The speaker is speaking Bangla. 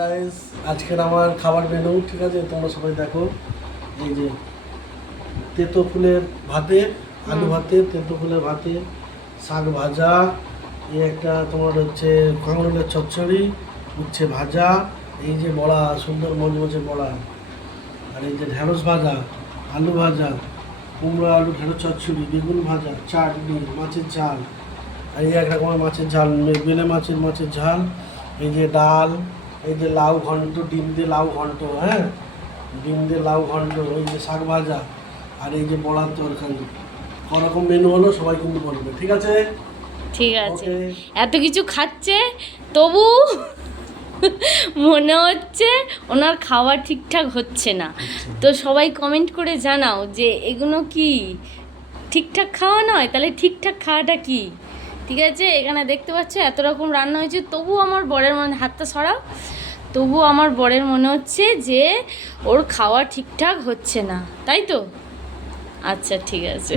গাইস আজকের আমার খাবার মেনু ঠিক আছে, তোমরা সবাই দেখো। এই যে তেতো ফুলের ভাতে, আলু ভাতে, তেতো ফুলের ভাতে, শাক ভাজা, এই একটা তোমার হচ্ছে কাঁকরোলের চচ্চড়ি, উচ্ছে ভাজা, এই যে বড়া, সুন্দর মজমজে বড়া, আর এই যে ঢেঁড়স ভাজা, আলু ভাজা, কুমড়ো আলু ঢেঁড়স চচ্চড়ি, বেগুন ভাজা, চাটনি, মাছের ঝাল, আর এই এক রকমের মাছের ঝাল, বেলে মাছের ঝাল, এই যে ডাল, এই যে লাউ ঘন্ট, ডিম দিয়ে লাউ ঘন্ট, হ্যাঁ ডিম দিয়ে লাউ ঘন্ট, এই যে শাক ভাজা, আর এই যে বড়ার তরকারি। করকম মেনু হলো, সবাই কিন্তু বলবে, ঠিক আছে? ঠিক আছে। ওকে। এত কিছু খাচ্ছে তবু মনে হচ্ছে ওনার খাওয়া ঠিকঠাক হচ্ছে না। তো সবাই কমেন্ট করে জানাও যে এগুলো কি ঠিকঠাক খাওয়া নয়, তাহলে ঠিকঠাক খাওয়াটা কি? ঠিক আছে, এখানে দেখতে পাচ্ছ এত রকম রান্না হয়েছে, তবু আমার বরের মনে, হাতটা সরাও, তবু আমার বরের মনে হচ্ছে যে ওর খাওয়া ঠিকঠাক হচ্ছে না, তাই তো? আচ্ছা ঠিক আছে।